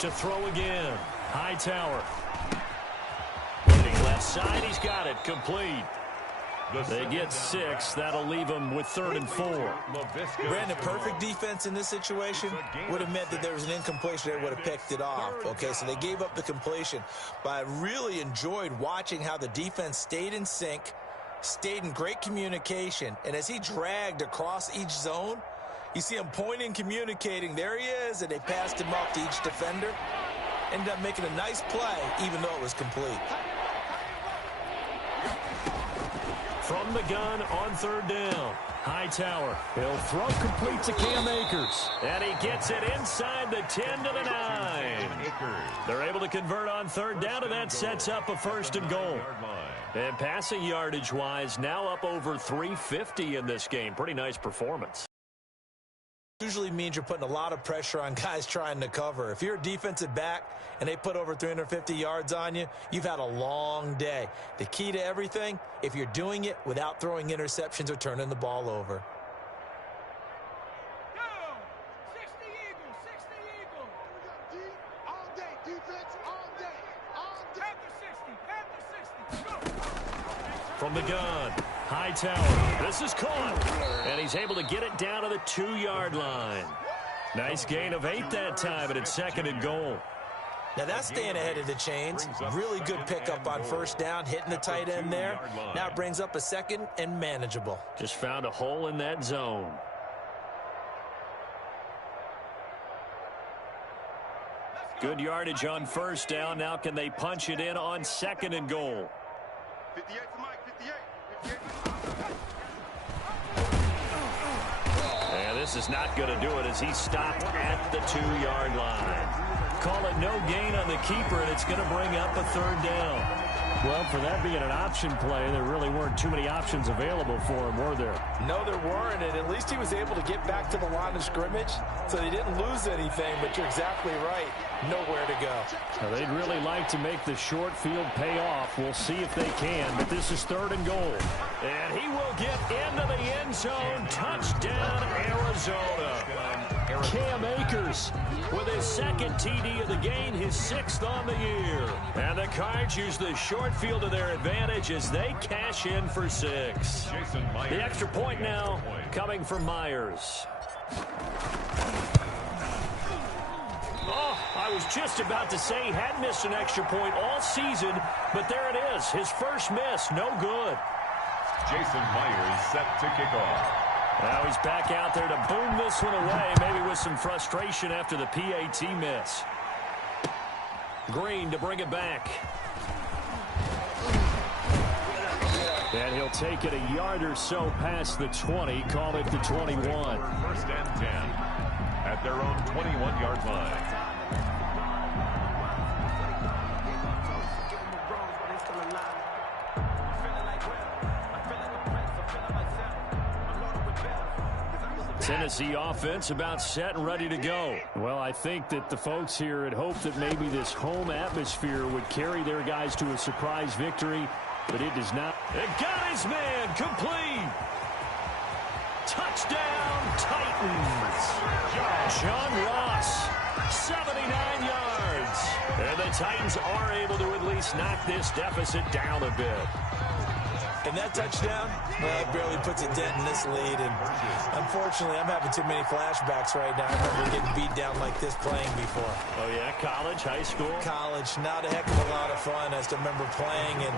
To throw again. Hightower. Hitting left side, he's got it. Complete. They get 6. That'll leave them with 3rd and 4. Brandon, perfect defense in this situation would have meant that there was an incompletion. They would have picked it off. Okay, so they gave up the completion. But I really enjoyed watching how the defense stayed in sync, stayed in great communication. And as he dragged across each zone, you see him pointing, communicating. There he is, and they passed him up to each defender. Ended up making a nice play, even though it was complete. from the gun on third down. Hightower, he'll throw complete to Cam Akers. And he gets it inside the 10 to the 9. They're able to convert on third down, and that sets up a first and goal. And passing yardage-wise, now up over 350 in this game. Pretty nice performance. Usually means you're putting a lot of pressure on guys trying to cover. If you're a defensive back and they put over 350 yards on you, you've had a long day. The key to everything, if you're doing it without throwing interceptions or turning the ball over. Go! 60 Eagles, 60 Eagles. We got D all day, defense all day, all day. Panther 60, Panther 60, go! From the gun, Hightower. This is caught. And he's able to get it down to the 2-yard line. Nice gain of 8 that time, and it's second and goal. Now that's staying ahead of the chains. Really good pickup on first down, hitting the tight end there. Now it brings up a second and manageable. Just found a hole in that zone. Good yardage on first down. Now can they punch it in on second and goal? 58 to Mike, 58. And this is not going to do it as he's stopped at the 2-yard line. Call it no gain on the keeper, and it's going to bring up a third down. Well, for that being an option play, there really weren't too many options available for him, were there? No, there weren't, and at least he was able to get back to the line of scrimmage, so they didn't lose anything, but you're exactly right. Nowhere to go. Now, they'd really like to make the short field pay off. We'll see if they can, but this is third and goal. And he will get into the end zone. Touchdown, Arizona. Cam Akers with his second TD of the game, his 6th on the year. And the Cards use the short field to their advantage as they cash in for 6. The extra point now coming from Myers. Oh, I was just about to say he had missed an extra point all season, but there it is. His first miss, no good. Jason Myers set to kick off. Now he's back out there to boom this one away, maybe with some frustration after the PAT miss. Green to bring it back. And he'll take it a yard or so past the 20, call it the 21. First and 10 at their own 21-yard line. Tennessee offense about set and ready to go. Well, I think that the folks here had hoped that maybe this home atmosphere would carry their guys to a surprise victory, but it does not. It got his man complete. Touchdown, Titans. John Ross, 79 yards. And the Titans are able to at least knock this deficit down a bit. And that touchdown, well, it barely puts a dent in this lead. And unfortunately, I'm having too many flashbacks right now. I remember getting beat down like this playing before. Oh, yeah? College, high school? College. Not a heck of a lot of fun. I just remember playing and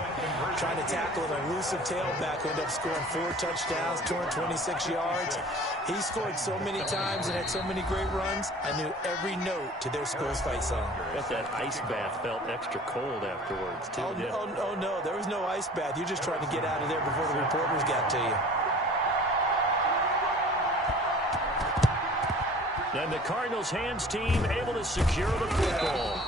trying to tackle an elusive tailback who ended up scoring 4 touchdowns, 226 yards. He scored so many times and had so many great runs, I knew every note to their school's fight song. I bet that ice bath felt extra cold afterwards, too, didn't it? Oh, no. There was no ice bath. You're just trying to get out of there before the reporters got to you. Then the Cardinals' hands team able to secure the football.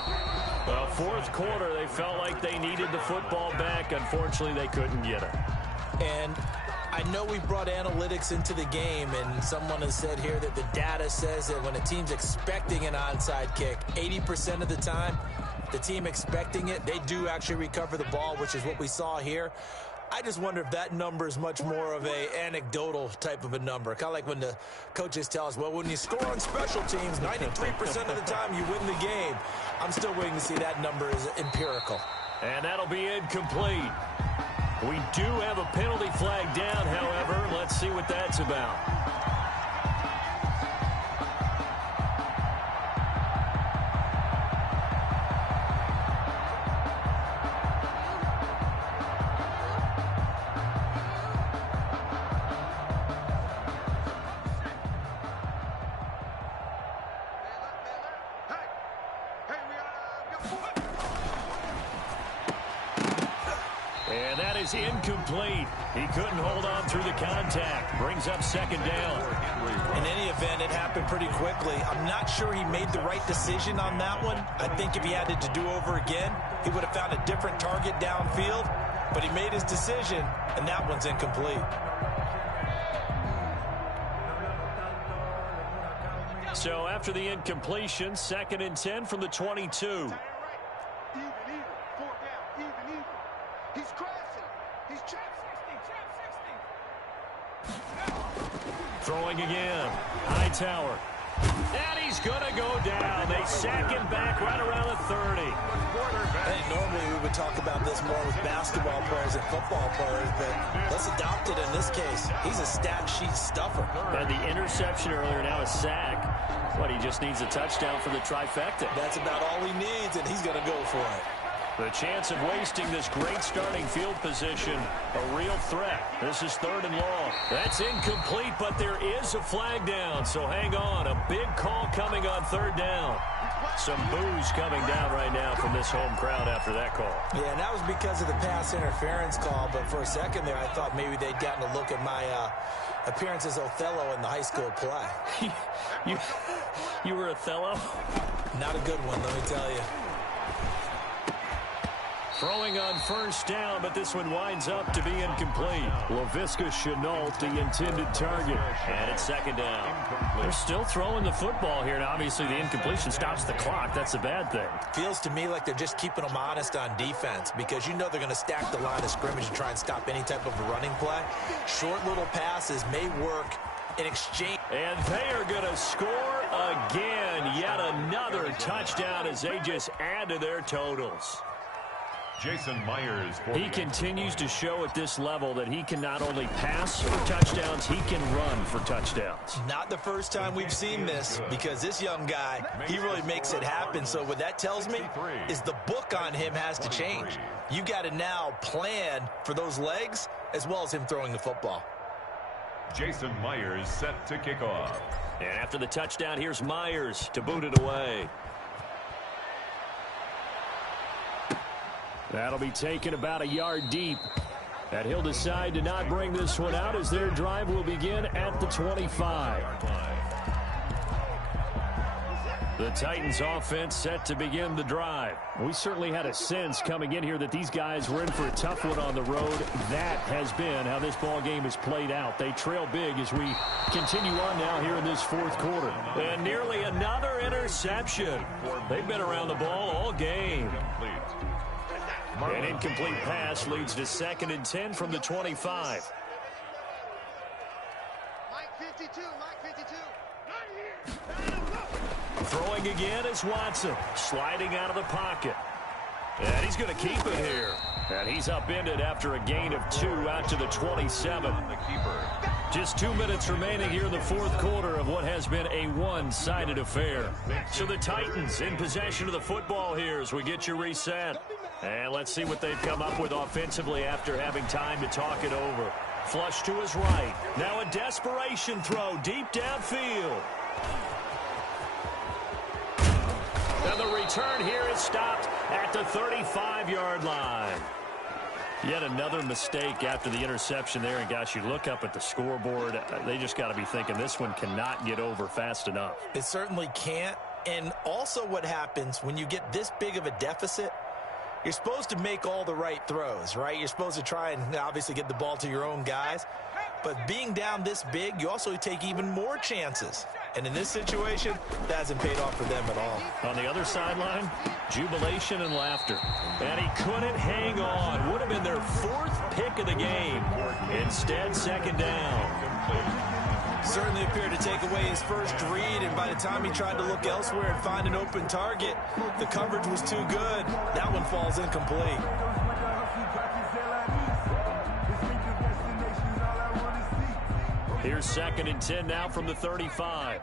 Well, fourth quarter, they felt like they needed the football back. Unfortunately, they couldn't get it. And I know we brought analytics into the game, and someone has said here that the data says that when a team's expecting an onside kick, 80% of the time, the team expecting it, they do actually recover the ball, which is what we saw here. I just wonder if that number is much more of a anecdotal type of a number. Kind of like when the coaches tell us, well, when you score on special teams, 93% of the time you win the game. I'm still waiting to see that number is empirical. And that'll be incomplete. We do have a penalty flag down, however. Let's see what that's about. is incomplete. He couldn't hold on through the contact. Brings up second down. In any event, it happened pretty quickly. I'm not sure he made the right decision on that one. I think if he had it to do over again, he would have found a different target downfield. But he made his decision, and that one's incomplete. So after the incompletion, 2nd and 10 from the 22. Even, 4 down, even. He's crashing. He's trap 60. Throwing again. Hightower. And he's going to go down. They sack him back right around the 30. Hey, normally we would talk about this more with basketball players and football players, but let's adopt it in this case. He's a stat sheet stuffer. Had the interception earlier, now a sack. But he just needs a touchdown for the trifecta. That's about all he needs, and he's going to go for it. The chance of wasting this great starting field position, a real threat. This is 3rd and long. That's incomplete, but there is a flag down, so hang on. A big call coming on 3rd down. Some boos coming down right now from this home crowd after that call. Yeah, and that was because of the pass interference call, but for a second there I thought maybe they'd gotten a look at my appearance as Othello in the high school play. You were Othello? Not a good one, let me tell you. Throwing on 1st down, but this one winds up to be incomplete. Laviska Shenault, the intended target. And it's 2nd down. They're still throwing the football here, and obviously the incompletion stops the clock. That's a bad thing. Feels to me like they're just keeping them honest on defense because you know they're going to stack the line of scrimmage and try and stop any type of a running play. Short little passes may work in exchange. And they are going to score again. Yet another touchdown as they just add to their totals. Jason Myers. He continues to show at this level that he can not only pass for touchdowns, he can run for touchdowns. Not the first time we've seen this because this young guy, he really makes it happen. So what that tells me is the book on him has to change. You got to now plan for those legs as well as him throwing the football. Jason Myers set to kick off. And after the touchdown, here's Myers to boot it away. That'll be taken about a yard deep. And he'll decide to not bring this one out as their drive will begin at the 25. The Titans offense set to begin the drive. We certainly had a sense coming in here that these guys were in for a tough one on the road. That has been how this ball game has played out. They trail big as we continue on now here in this 4th quarter. And nearly another interception. They've been around the ball all game. An incomplete pass leads to 2nd and 10 from the 25. Mike 52, Mike 52. Throwing again is Watson, sliding out of the pocket. And he's going to keep it here. And he's upended after a gain of 2 out to the 27. Just 2 minutes remaining here in the 4th quarter of what has been a one-sided affair. So the Titans in possession of the football here as we get you reset. And let's see what they've come up with offensively after having time to talk it over. Flush to his right. Now a desperation throw deep downfield. And the return here is stopped at the 35-yard line. Yet another mistake after the interception there. And, gosh, you look up at the scoreboard. They just got to be thinking this one cannot get over fast enough. It certainly can't. And also what happens when you get this big of a deficit, you're supposed to make all the right throws, right? You're supposed to try and obviously get the ball to your own guys. But being down this big, you also take even more chances. And in this situation, that hasn't paid off for them at all. On the other sideline, jubilation and laughter. And he couldn't hang on. Would have been their 4th pick of the game. Instead, 2nd down. Certainly appeared to take away his first read, and by the time he tried to look elsewhere and find an open target, the coverage was too good. That one falls incomplete. Here's 2nd and 10 now from the 35. 18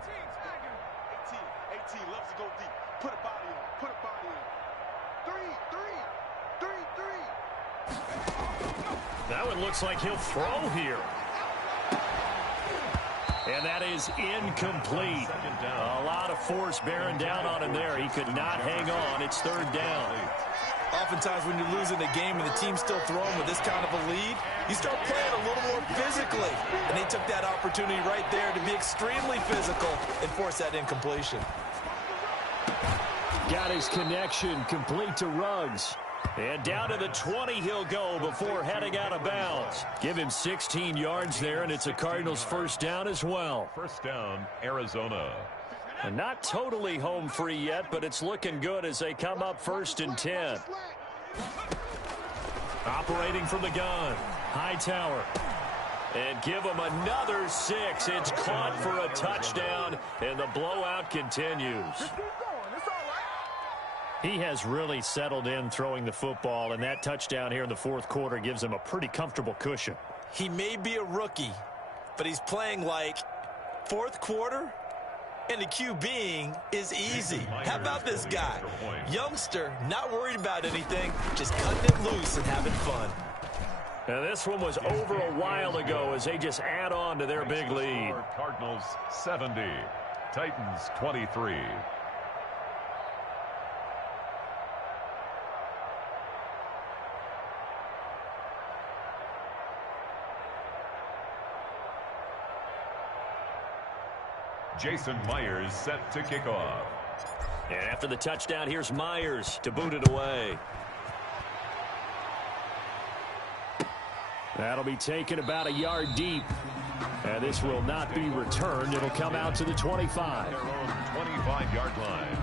loves to go deep. Put a body on. Put a body on. 3. That one looks like he'll throw here. And that is incomplete. A lot of force bearing down on him there. He could not hang on. It's 3rd down. Oftentimes when you're losing a game and the team's still throwing with this kind of a lead, you start playing a little more physically. And they took that opportunity right there to be extremely physical and force that incompletion. Got his connection complete to Ruggs. And down to the 20 he'll go before heading out of bounds. Give him 16 yards there, and it's a Cardinals first down as well. First down, Arizona. And not totally home free yet, but it's looking good as they come up 1st and 10. Operating from the gun, Hightower. And give him another 6. It's caught for a touchdown, and the blowout continues. He has really settled in throwing the football, and that touchdown here in the 4th quarter gives him a pretty comfortable cushion. He may be a rookie, but he's playing like 4th quarter, and the QBing is easy. How about this guy? Youngster, not worried about anything, just cutting it loose and having fun. And this one was over a while ago as they just add on to their big lead. Cardinals 70, Titans 23. Jason Myers set to kick off. And after the touchdown, here's Myers to boot it away. That'll be taken about a yard deep. And this will not be returned. It'll come out to the 25. Their own 25-yard line.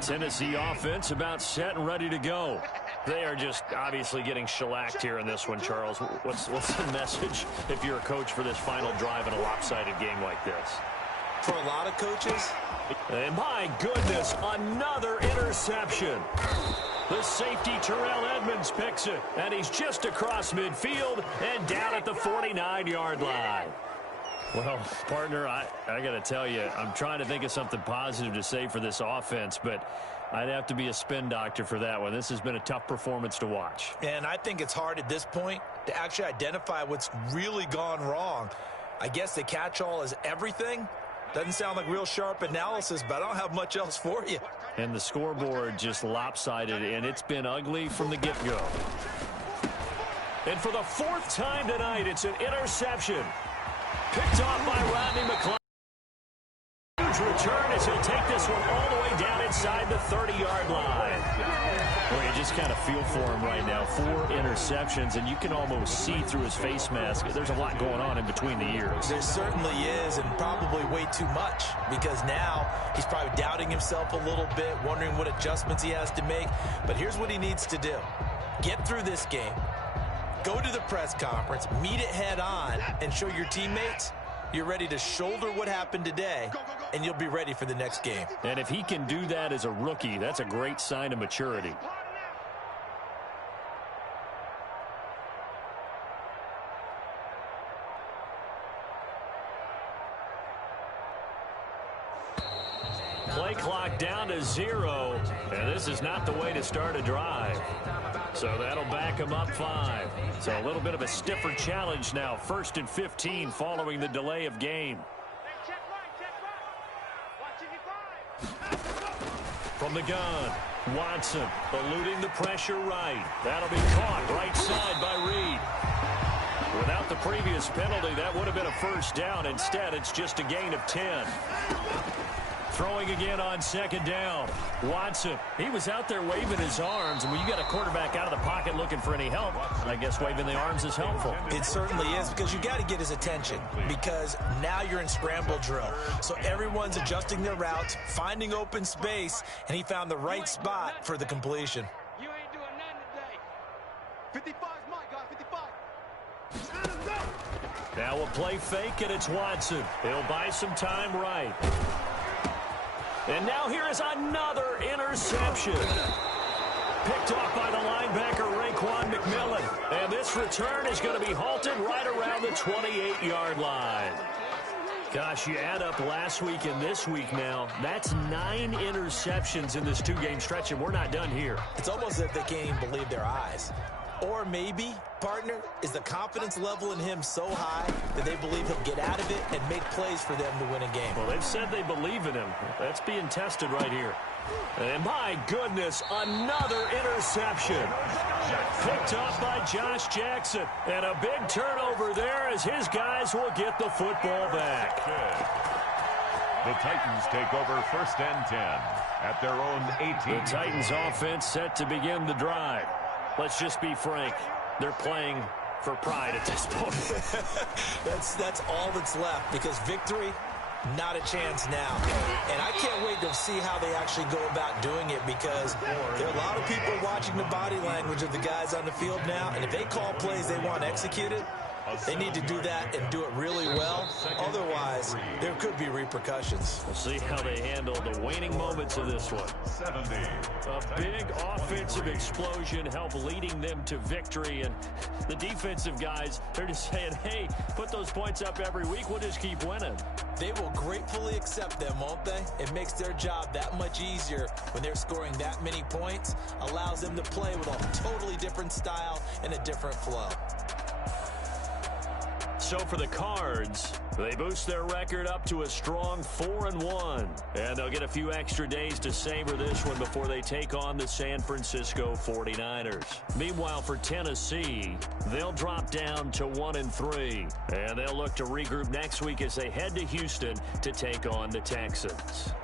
Tennessee offense about set and ready to go. They are just obviously getting shellacked here in this one, Charles. What's the message if you're a coach for this final drive in a lopsided game like this? For a lot of coaches. And my goodness, another interception. The safety, Terrell Edmonds, picks it. And he's just across midfield and down at the 49-yard line. Well, partner, I got to tell you, I'm trying to think of something positive to say for this offense, but I'd have to be a spin doctor for that one. This has been a tough performance to watch. And I think it's hard at this point to actually identify what's really gone wrong. I guess the catch-all is everything. Doesn't sound like real sharp analysis, but I don't have much else for you. And the scoreboard just lopsided, and it's been ugly from the get-go. And for the 4th time tonight, it's an interception. Picked off by Rodney McLeod. Huge return as he'll take this one all the way down inside the 30-yard line. Well, you just kind of feel for him right now. 4 interceptions, and you can almost see through his face mask. There's a lot going on in between the ears. There certainly is, and probably way too much, because now he's probably doubting himself a little bit, wondering what adjustments he has to make. But here's what he needs to do. Get through this game. Go to the press conference, meet it head on, and show your teammates you're ready to shoulder what happened today, and you'll be ready for the next game. And if he can do that as a rookie, that's a great sign of maturity. Play clock down to 0, and this is not the way to start a drive. So that'll back him up 5. So a little bit of a stiffer challenge now. 1st and 15 following the delay of game. From the gun, Watson eluding the pressure right. That'll be caught right side by Reed. Without the previous penalty, that would have been a first down. Instead, it's just a gain of 10. Throwing again on 2nd down. Watson, he was out there waving his arms, and when you got a quarterback out of the pocket looking for any help, I guess waving the arms is helpful. It certainly is, because you got to get his attention, because now you're in scramble drill. So everyone's adjusting their routes, finding open space, and he found the right spot for the completion. You ain't doing nothing today. 55's my guy, 55. Now a play fake, and it's Watson. He'll buy some time right. And now here is another interception. Picked off by the linebacker, Raekwon McMillan. And this return is going to be halted right around the 28-yard line. Gosh, you add up last week and this week now, that's 9 interceptions in this 2-game stretch, and we're not done here. It's almost as if they can't even believe their eyes. Or maybe, partner, is the confidence level in him so high that they believe he'll get out of it and make plays for them to win a game. Well, they've said they believe in him. That's being tested right here. And my goodness, another interception. Picked up by Josh Jackson. And a big turnover there as his guys will get the football back. The Titans take over 1st and 10 at their own 18. The Titans offense set to begin the drive. Let's just be frank. They're playing for pride at this point. That's all that's left, because victory, not a chance now. And I can't wait to see how they actually go about doing it, because there are a lot of people watching the body language of the guys on the field now, and if they call plays they want executed, they need to do that and do it really well. Otherwise, there could be repercussions. We'll see how they handle the waning moments of this one. 70. A big offensive explosion helped leading them to victory. And the defensive guys, they're just saying, hey, put those points up every week. We'll just keep winning. They will gratefully accept them, won't they? It makes their job that much easier when they're scoring that many points. Allows them to play with a totally different style and a different flow. So for the Cards, they boost their record up to a strong 4-1. And they'll get a few extra days to savor this one before they take on the San Francisco 49ers. Meanwhile, for Tennessee, they'll drop down to 1-3. And they'll look to regroup next week as they head to Houston to take on the Texans.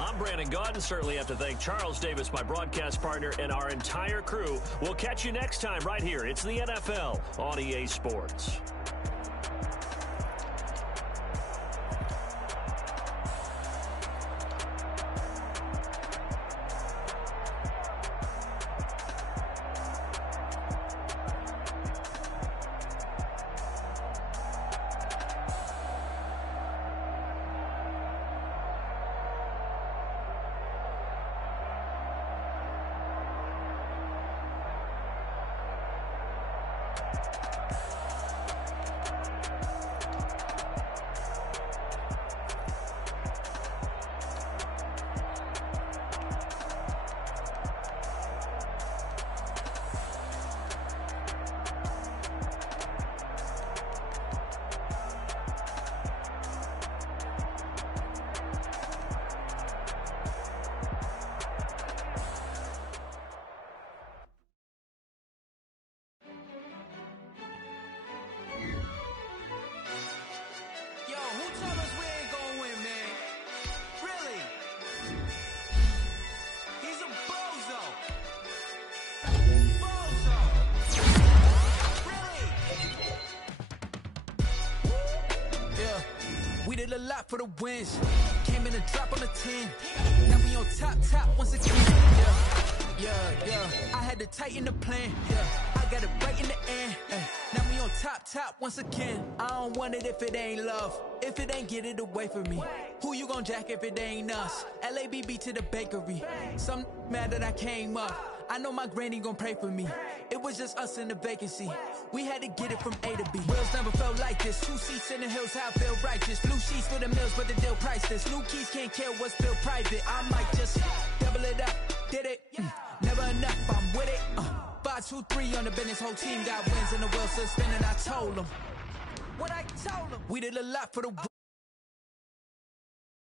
I'm Brandon Gaudin. Certainly have to thank Charles Davis, my broadcast partner, and our entire crew. We'll catch you next time right here. It's the NFL on EA Sports. We did a lot for the wins. Came in a drop on the 10. Now we on top once again. Yeah. I had to tighten the plan. Yeah. I got it right in the end. Now we on top once again. I don't want it if it ain't love. If it ain't, get it away from me. Who you gon' jack if it ain't us? LABB to the bakery. Some mad that I came up. I know my granny gon' pray for me. It was just us in the vacancy. We had to get it from A to B. Wheels never felt like this. 2 seats in the hills, how I feel righteous. Blue sheets for the mills, but the deal priceless. New keys can't care what's still private. I might just double it up. Did it? Never enough, I'm with it. 5, 2, 3 on the business. Whole team got wins and the wheels still spinning. I told them. What I told them. We did a lot for the